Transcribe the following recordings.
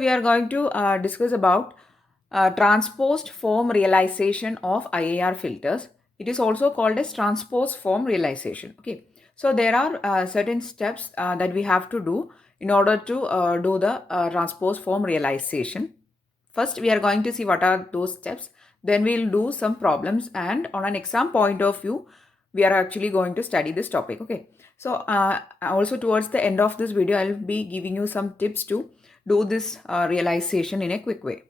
we are going to discuss about transposed form realization of IIR filters. It is also called as transposed form realization. Okay, so there are certain steps that we have to do in order to do the transposed form realization. First, we are going to see what are those steps. Then we'll do some problems, and on an exam point of view, we are actually going to study this topic. Okay, so also towards the end of this video, I'll be giving you some tips to do this realization in a quick way.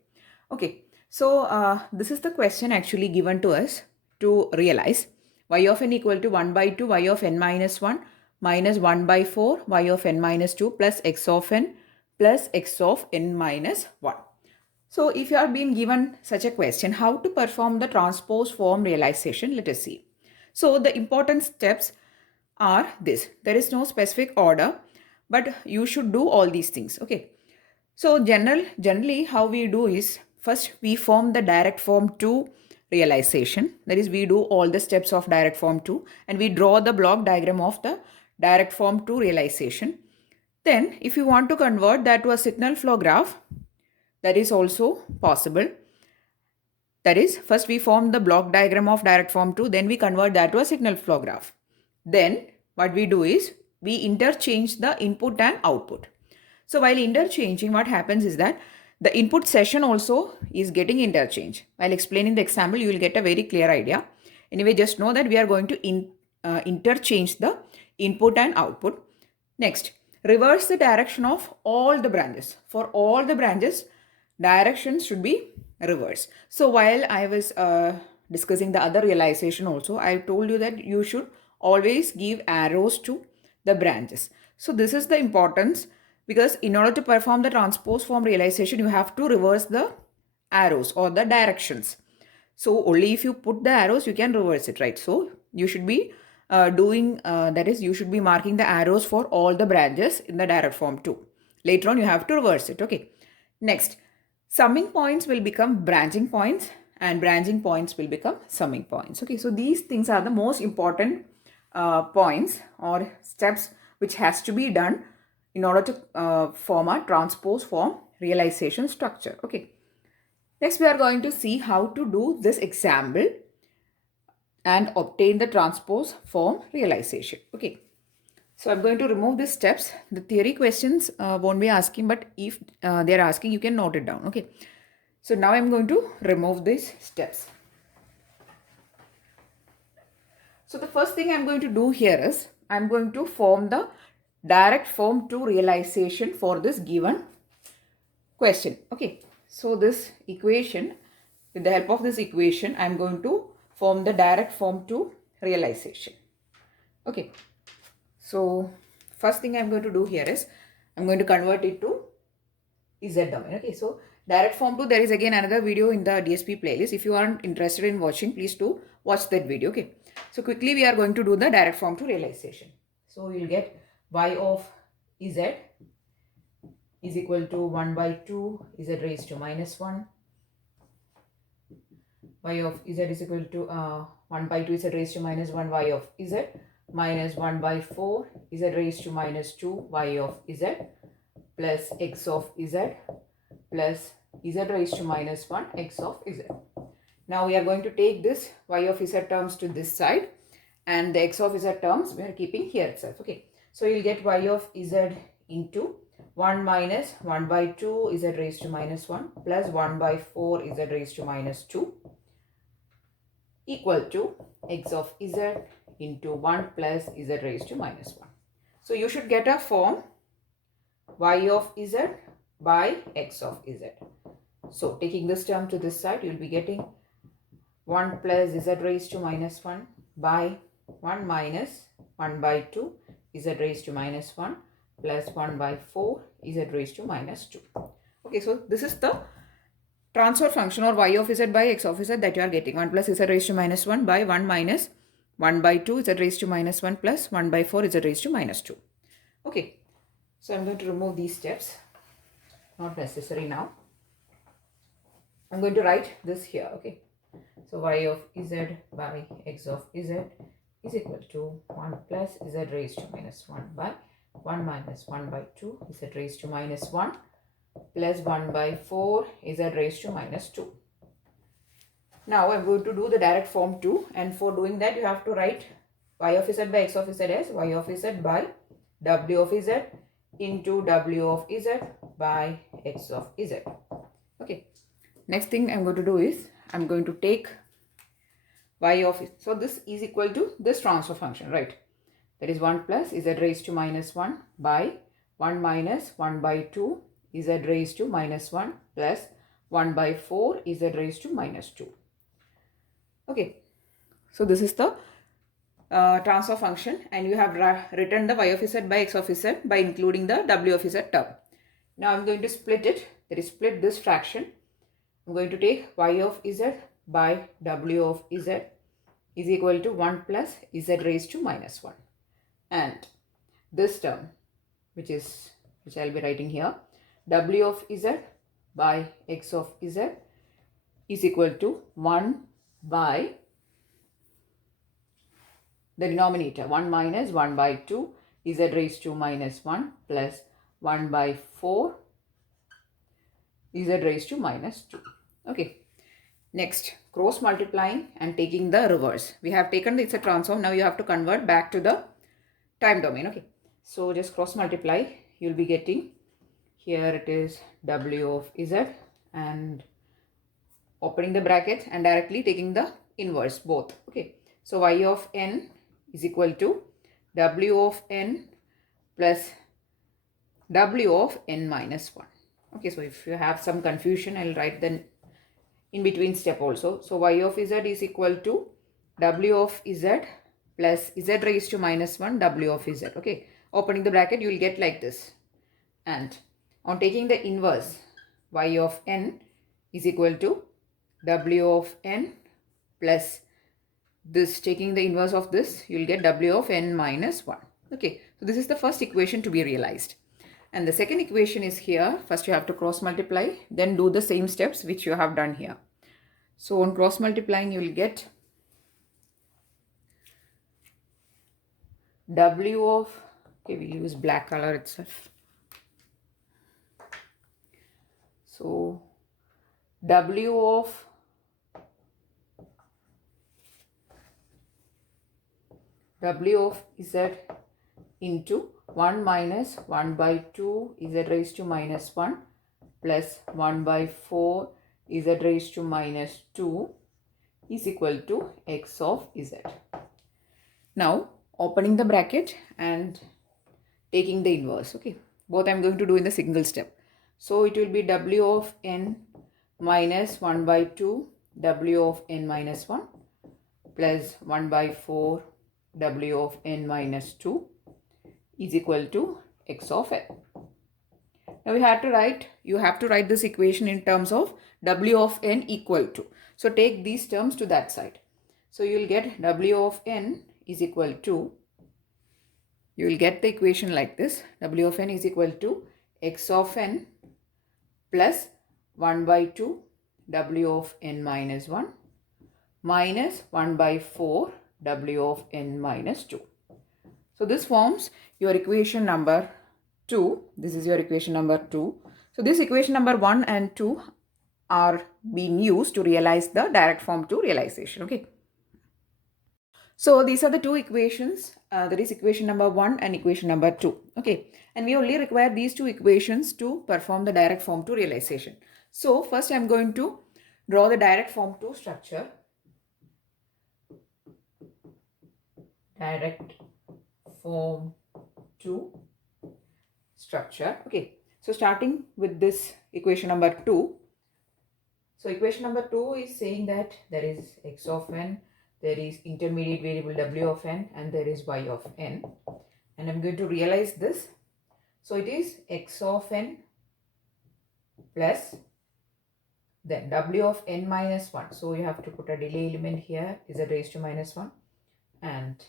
Okay, so this is the question actually given to us to realize y of n equal to 1 by 2 y of n minus 1 minus 1 by 4 y of n minus 2 plus x of n plus x of n minus 1. So if you are being given such a question, how to perform the transpose form realization, let us see. So the important steps are this. There is no specific order, but you should do all these things. Okay. So generally how we do is, first we form the direct form 2 realization. That is, we do all the steps of direct form 2 and we draw the block diagram of the direct form 2 realization. Then if you want to convert that to a signal flow graph, that is also possible. That is, first we form the block diagram of direct form 2, then we convert that to a signal flow graph. Then what we do is we interchange the input and output. So while interchanging, what happens is that the input session also is getting interchanged. While explaining the example, you will get a very clear idea. Anyway, just know that we are going to interchange the input and output. Next, reverse the direction of all the branches. For all the branches, direction should be reverse. So while I was discussing the other realization also, I told you that you should always give arrows to the branches. So this is the importance, because in order to perform the transpose form realization, you have to reverse the arrows or the directions. So only if you put the arrows, you can reverse it, right? So you should be that is, you should be marking the arrows for all the branches in the direct form 2. Later on, you have to reverse it. Okay. Next, summing points will become branching points and branching points will become summing points. Okay, so these things are the most important points or steps which has to be done in order to form a transpose form realization structure. Okay, next we are going to see how to do this example and obtain the transpose form realization. Okay, so I'm going to remove these steps. The theory questions won't be asking, but if they're asking, you can note it down. Okay, so now I'm going to remove these steps. So the first thing I'm going to do here is I'm going to form the direct form 2 realization for this given question. Okay, so this equation, with the help of this equation, I'm going to form the direct form 2 realization. Okay, so first thing I'm going to do here is I'm going to convert it to Z domain. Okay, so direct form 2, there is again another video in the DSP playlist. If you aren't interested in watching, please do watch that video. Okay, so quickly we are going to do the direct form 2 realization. So you'll get y of Z is equal to 1 by 2 Z raised to minus 1. Y of Z is equal to 1 by 2 Z raised to minus 1 y of Z minus 1 by 4 Z raised to minus 2 y of Z plus x of Z plus Z raised to minus 1 x of Z. Now we are going to take this y of Z terms to this side and the x of Z terms we are keeping here itself. Okay, so you'll get y of Z into 1 minus 1 by 2 Z raised to minus 1 plus 1 by 4 Z raised to minus 2 equal to x of Z into 1 plus Z raised to minus 1. So you should get a form y of Z by x of Z. So taking this term to this side, you will be getting 1 plus Z raised to minus 1 by 1 minus 1 by 2 Z raised to minus 1 plus 1 by 4 Z raised to minus 2. Okay, so this is the transfer function or y of Z by x of Z that you are getting. 1 plus Z raised to minus 1 by 1 minus 1 by 2 Z raised to minus 1 plus 1 by 4 Z raised to minus 2. Okay, so I'm going to remove these steps. Not necessary now. I'm going to write this here. Okay, so y of Z by x of Z is equal to 1 plus Z raised to minus 1 by 1 minus 1 by 2 Z raised to minus 1 plus 1 by 4 z raised to minus 2. Now I'm going to do the direct form too, and for doing that you have to write y of z by x of z as y of z by w of z into w of z by x of z. Okay. Next thing I'm going to do is I'm going to take y of, so this is equal to this transfer function, right? That is 1 plus z raised to minus 1 by 1 minus 1 by 2 z raised to minus 1 plus 1 by 4 z raised to minus 2. Okay, so this is the transfer function, and you have written the y of z by x of z by including the w of z term. Now I'm going to split it, that is split this fraction. I'm going to take y of z by w of z is equal to 1 plus z raised to minus 1, and this term which I'll be writing here, w of z by x of z is equal to 1 by the denominator 1 minus 1 by 2 z raised to minus 1 plus 1 by 4 z raised to minus 2. Okay. Next, cross multiplying and taking the reverse. We have taken it's a transform. Now you have to convert back to the time domain. Okay. So just cross multiply. You'll be getting, here it is w of z, and opening the bracket and directly taking the inverse both. Okay. So y of n is equal to w of n plus w of n minus 1. Okay. So if you have some confusion, I'll write the in between step also. So y of z is equal to w of z plus z raised to minus 1 w of z. Okay. Opening the bracket, you will get like this. And on taking the inverse, y of n is equal to w of n plus this, taking the inverse of this, you will get w of n minus 1. Okay. So this is the first equation to be realized. And the second equation is here. First you have to cross multiply, then do the same steps which you have done here. So on cross multiplying, you will get w of, okay, we'll use black color itself. So w of z into 1 minus 1 by 2 z raised to minus 1 plus 1 by 4 z raised to minus 2 is equal to x of z. Now opening the bracket and taking the inverse. Okay, both I'm going to do in the single step. So it will be w of n minus 1 by 2 w of n minus 1 plus 1 by 4 w of n minus 2 is equal to x of n. Now you have to write this equation in terms of w of n equal to. So take these terms to that side. So you will get w of n is equal to, you will get the equation like this, w of n is equal to x of n plus 1 by 2 w of n minus 1 minus 1 by 4 w of n minus 2. So this forms your equation number 2. This is your equation number 2. So this equation number 1 and 2 are being used to realize the direct form 2 realization. Okay. So these are the two equations. That is equation number 1 and equation number 2. Okay. And we only require these two equations to perform the direct form 2 realization. So first I am going to draw the direct form 2 structure. Direct form 2 structure. Okay. So starting with this equation number 2. So equation number 2 is saying that there is x of n, there is intermediate variable w of n, and there is y of n. And I'm going to realize this. So it is x of n plus then w of n minus 1. So you have to put a delay element here, z raised to minus 1. And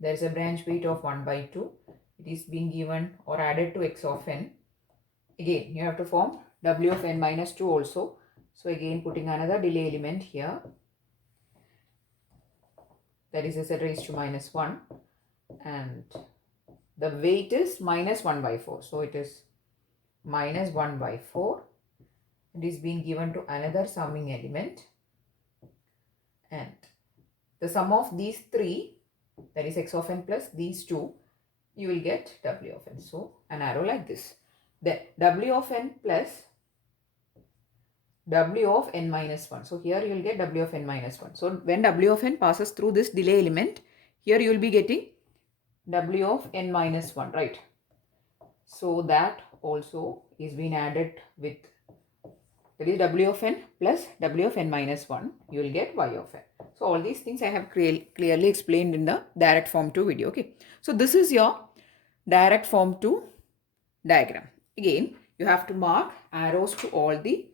there is a branch weight of 1 by 2. It is being given or added to x of n. Again, you have to form w of n minus 2 also. So again, putting another delay element here. That is z raised to minus 1. And the weight is minus 1 by 4. So it is minus 1 by 4. It is being given to another summing element, and the sum of these three, that is x of n plus these two, you will get w of n. So an arrow like this. Then w of n plus w of n minus 1. So here you will get w of n minus 1. So when w of n passes through this delay element, here you will be getting w of n minus 1, right? So that also is being added with, that is w of n plus w of n minus 1. You will get y of n. So all these things I have clearly explained in the direct form 2 video. Okay. So this is your direct form 2 diagram. Again, you have to mark arrows to all the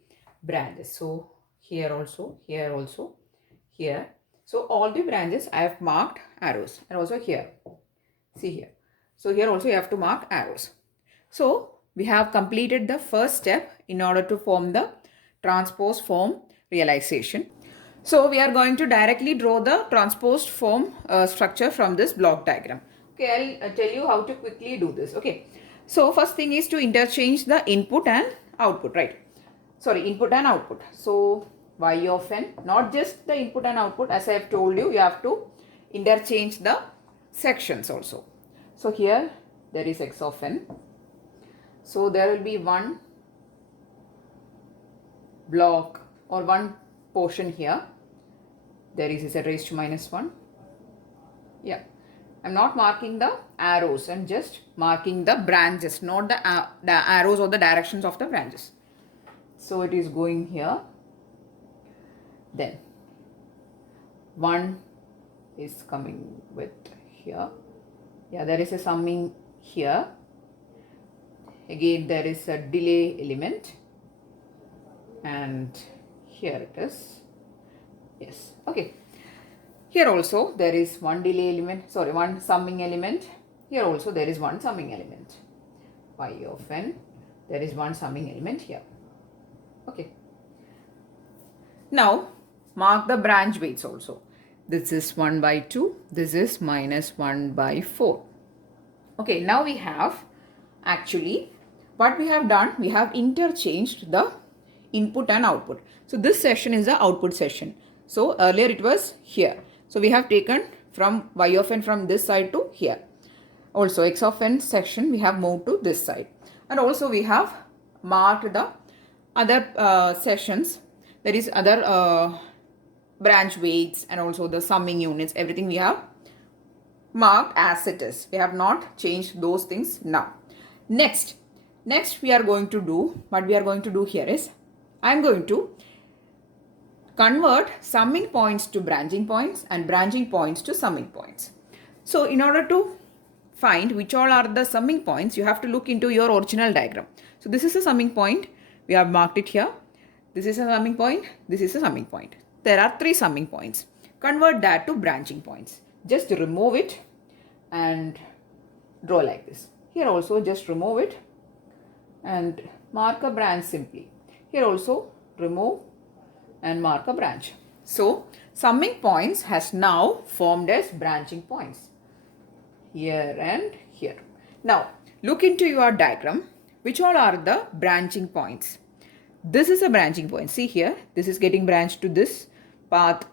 branches. So here also, here also, here. So all the branches I have marked arrows, and also here. See here. So here also you have to mark arrows. So we have completed the first step in order to form the transposed form realization. So we are going to directly draw the transposed form structure from this block diagram. Okay, I'll tell you how to quickly do this. Okay. So first thing is to interchange the input and output, right? Sorry, input and output. So y of n, not just the input and output, as I have told you, you have to interchange the sections also. So here there is x of n. So there will be one block or one portion here. There is z raised to minus 1. Yeah. I'm not marking the arrows, and just marking the branches, not the arrows or the directions of the branches. So it is going here. Then 1 is coming with here. Yeah, there is a summing here. Again, there is a delay element. And here it is. Yes. Okay. Here also there is one delay element, sorry, one summing element. Here also there is one summing element. Y of n, there is one summing element here. Okay. Now mark the branch weights also. This is 1 by 2. This is minus 1 by 4. Okay. Now we have actually, what we have done, we have interchanged the input and output. So this session is the output session. So earlier it was here. So we have taken from y of n from this side to here. Also x of n section we have moved to this side. And also we have marked the other sessions, that is other branch weights and also the summing units, everything we have marked as it is. We have not changed those things now. Next we are going to do, what we are going to do here is, I am going to convert summing points to branching points and branching points to summing points. So in order to find which all are the summing points, you have to look into your original diagram. So this is a summing point. We have marked it here. This is a summing point. This is a summing point. There are 3 summing points. Convert that to branching points. Just remove it and draw like this. Here also just remove it and mark a branch simply. Here also remove and mark a branch. So summing points has now formed as branching points here and here. Now look into your diagram, which all are the branching points. This is a branching point. See here, this is getting branched to this path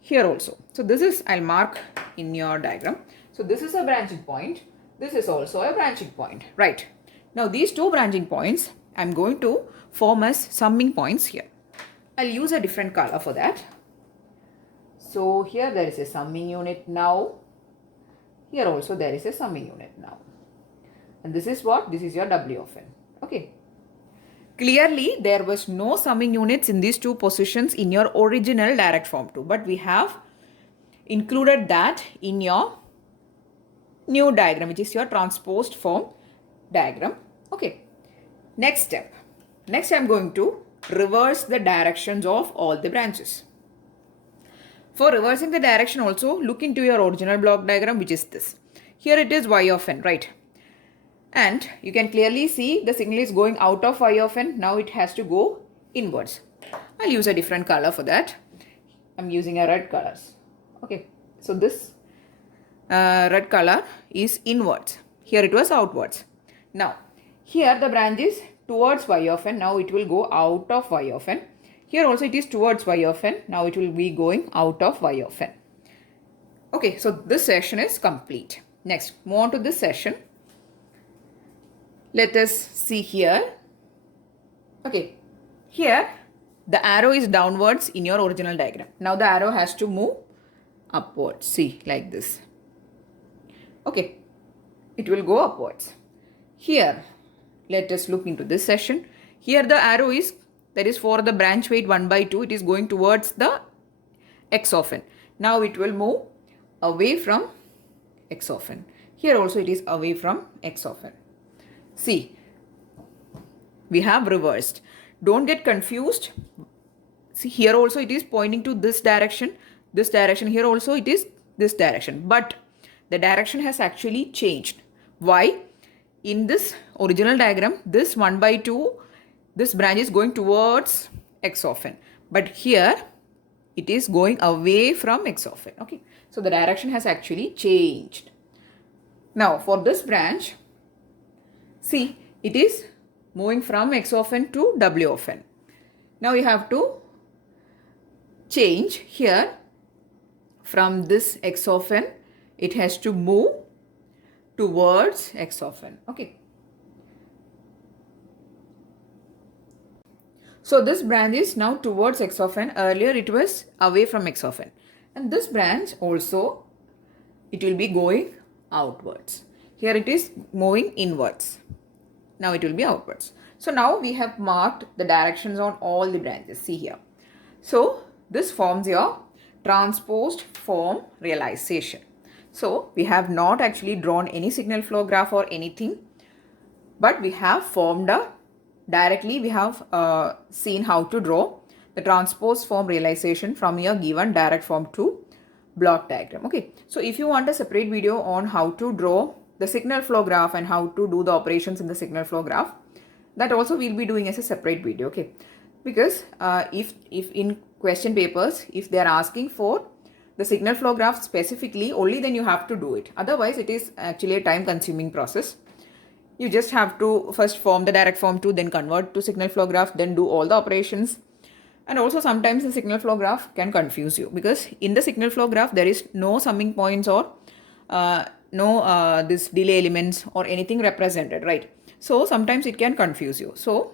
here also. So this is, I'll mark in your diagram. So this is a branching point. This is also a branching point, right? Now these 2 branching points I'm going to form as summing points here. I'll use a different color for that. So here there is a summing unit now. Here also there is a summing unit now. And this is what? This is your W of n. Okay. Clearly there was no summing units in these 2 positions in your original direct form 2. But we have included that in your new diagram, which is your transposed form diagram. Okay. Next step. Next I am going to reverse the directions of all the branches. For reversing the direction also, look into your original block diagram, which is this. Here it is y of n, right? And you can clearly see the signal is going out of y of n. Now it has to go inwards. I'll use a different color for that. I'm using a red colors. Okay. So this red color is inwards. Here it was outwards. Now Here the branch is towards y of n. Now it will go out of y of n. Here also it is towards y of n. Now it will be going out of y of n. Okay, so this section is complete. Next, move on to this session. Let us see here. Okay, here the arrow is downwards in your original diagram. Now the arrow has to move upwards. See, like this. Okay, it will go upwards. Here, let us look into this session. Here the arrow is, that is for the branch weight 1 by 2, it is going towards the x of n. Now it will move away from x of n. Here also it is away from x of n. See, we have reversed. Don't get confused. See, here also it is pointing to this direction. Here also it is this direction. But the direction has actually changed. Why? In this original diagram, this 1 by 2, this branch is going towards x of n. But here, it is going away from x of n. Okay. So, the direction has actually changed. Now, for this branch, see, it is moving from x of n to w of n. Now, we have to change here from this x of n, it has to move towards x of n. Okay. So this branch is now towards x of n. Earlier it was away from x of n. And this branch also, it will be going outwards. Here it is moving inwards. Now it will be outwards. So now we have marked the directions on all the branches. See here. So this forms your transposed form realization. So we have not actually drawn any signal flow graph or anything, but we have formed a directly we have seen how to draw the transposed form realization from your given direct form to block diagram. Okay, so if you want a separate video on how to draw the signal flow graph and how to do the operations in the signal flow graph, that also we'll be doing as a separate video. Okay, because if in question papers, if they are asking for the signal flow graph specifically, only then you have to do it. Otherwise, it is actually a time consuming process. You just have to first form the direct form to, then convert to signal flow graph, then do all the operations. And also sometimes the signal flow graph can confuse you, because in the signal flow graph, there is no summing points or this delay elements or anything represented, right? So sometimes it can confuse you. So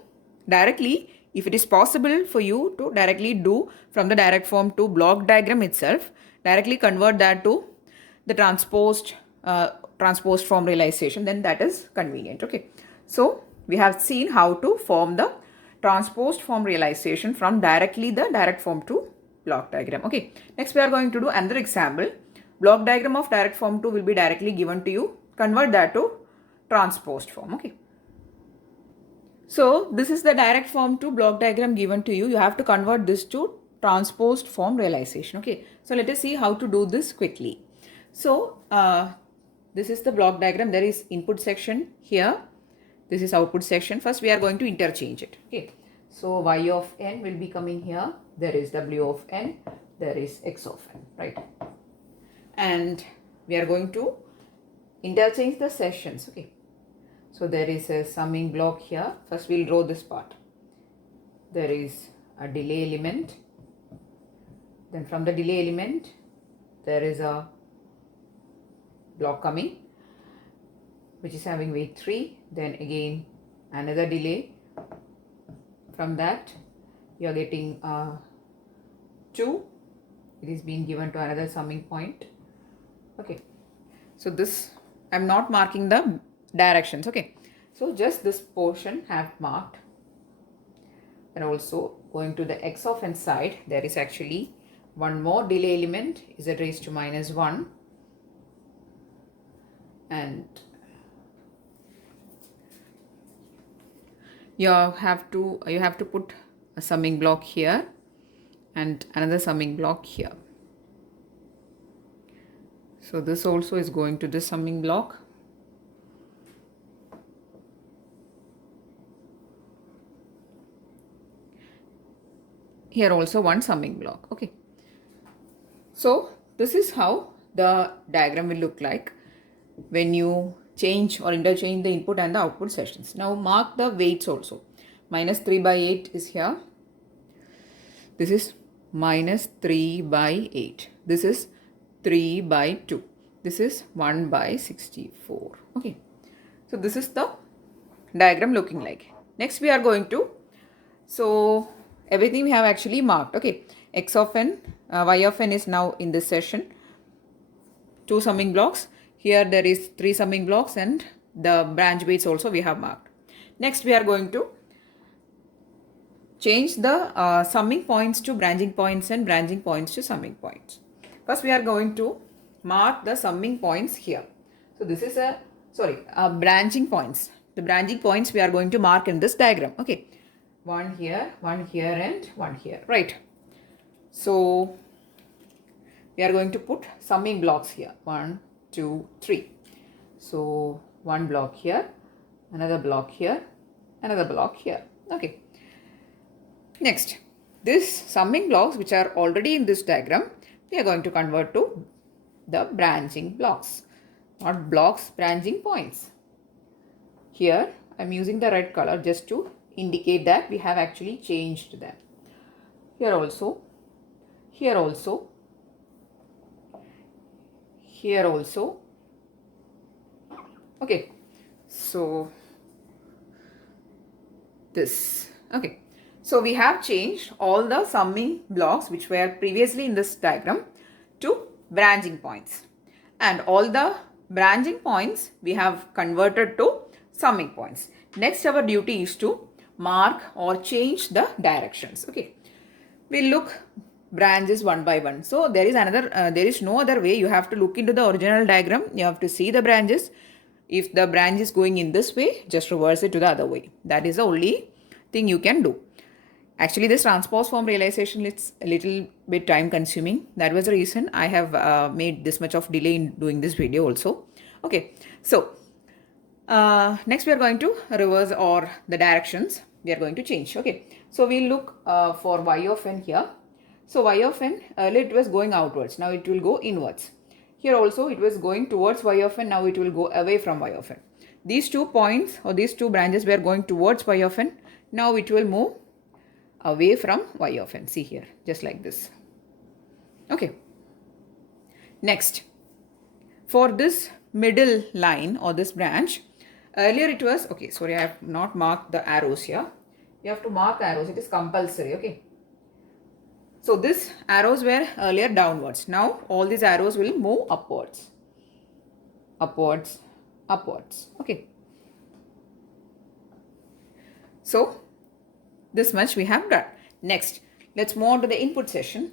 directly, if it is possible for you to directly do from the direct form to block diagram itself, directly convert that to the transposed form realization, then that is convenient. Okay, so we have seen how to form the transposed form realization from directly the direct form to block diagram. Okay, next we are going to do another example. Block diagram of direct form 2 will be directly given to you. Convert that to transposed form. Okay, so this is the direct form to block diagram given to you. You have to convert this to transposed form realization. Okay, so let us see how to do this quickly. So this is the block diagram. There is input section here. This is output section. First we are going to interchange it. Okay, so y of n will be coming here. There is w of n. There is x of n, right? And we are going to interchange the sessions. Okay, so there is a summing block here. First we'll draw this part. There is a delay element. Then from the delay element, there is a block coming, which is having weight 3. Then again another delay. From that you are getting 2. It is being given to another summing point. Okay, so this I'm not marking the directions. Okay, so just this portion have marked. And also going to the x of n side, there is actually one more delay element, z raised to minus 1, and you have to put a summing block here and another summing block here. So this also is going to this summing block. Here also one summing block. Okay, so this is how the diagram will look like when you change or interchange the input and the output sessions. Now mark the weights also. Minus 3 by 8 is here. This is minus 3 by 8. This is 3 by 2. This is 1 by 64. Okay. So this is the diagram looking like. Next we are going to, so everything we have actually marked. Okay. X of n, y of n is now in this session. 2 summing blocks. Here there is 3 summing blocks and the branch weights also we have marked. Next we are going to change the summing points to branching points and branching points to summing points. First we are going to mark the summing points here. So this is branching points. The branching points we are going to mark in this diagram. Okay. One here and one here. Right. So we are going to put summing blocks here. 1, 2, 3. So one block here, another block here, another block here. Okay. Next, this summing blocks which are already in this diagram, we are going to convert to the branching blocks. Not blocks, branching points. Here I am using the red color just to indicate that we have actually changed them. Here also, here also, here also. Okay, so this. Okay, so we have changed all the summing blocks which were previously in this diagram to branching points, and all the branching points we have converted to summing points. Next our duty is to mark or change the directions. Okay, we'll look branches one by one. So there is no other way. You have to look into the original diagram. You have to see the branches. If the branch is going in this way, just reverse it to the other way. That is the only thing you can do. Actually, this transposed form realization is a little bit time consuming. That was the reason I have made this much of delay in doing this video also. Okay, so next we are going to reverse or the directions we are going to change. Okay, so we'll look for y of n here. So y of n, earlier it was going outwards, now it will go inwards. Here also it was going towards y of n, now it will go away from y of n. These 2 points or these 2 branches were going towards y of n, now it will move away from y of n. See here, just like this. Okay. Next, for this middle line or this branch, earlier it was, okay, sorry, I have not marked the arrows here. You have to mark arrows, it is compulsory. Okay. So these arrows were earlier downwards. Now all these arrows will move upwards. Upwards, upwards. Okay. So this much we have done. Next, let's move on to the input session.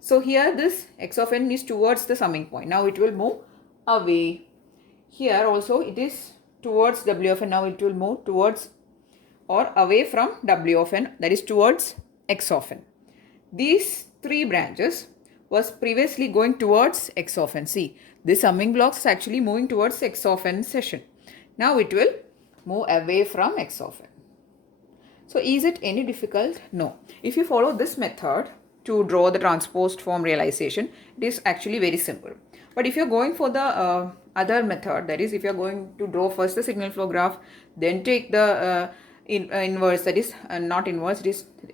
So here this x of n is towards the summing point. Now it will move away. Here also it is towards w of n. Now it will move towards or away from w of n, that is towards x of n. These 3 branches was previously going towards x of n. See, this summing blocks is actually moving towards x of n session. Now it will move away from x of n. So is it any difficult? No. If you follow this method to draw the transposed form realization, it is actually very simple. But if you're going for the other method, that is if you're going to draw first the signal flow graph, then take the inverse, that is not inverse,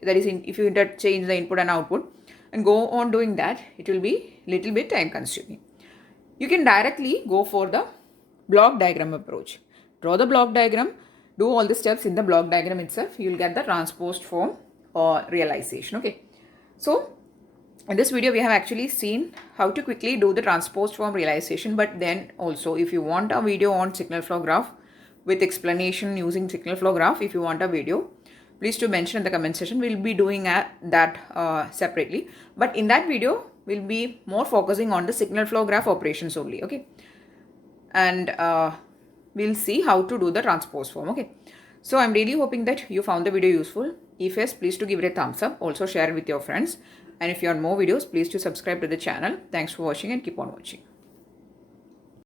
if you interchange the input and output and go on doing that, it will be little bit time consuming. You can directly go for the block diagram approach. Draw the block diagram, do all the steps in the block diagram itself, you will get the transposed form or realization. Okay, so in this video we have actually seen how to quickly do the transposed form realization, but then also if you want a video on signal flow graph with explanation using signal flow graph, if you want a video, please to mention in the comment section. We'll be doing that separately, but in that video we'll be more focusing on the signal flow graph operations only. Okay, and we'll see how to do the transposed form. Okay, so I'm really hoping that you found the video useful. If yes, please to give it a thumbs up, also share it with your friends, and if you want more videos, please to subscribe to the channel. Thanks for watching and keep on watching.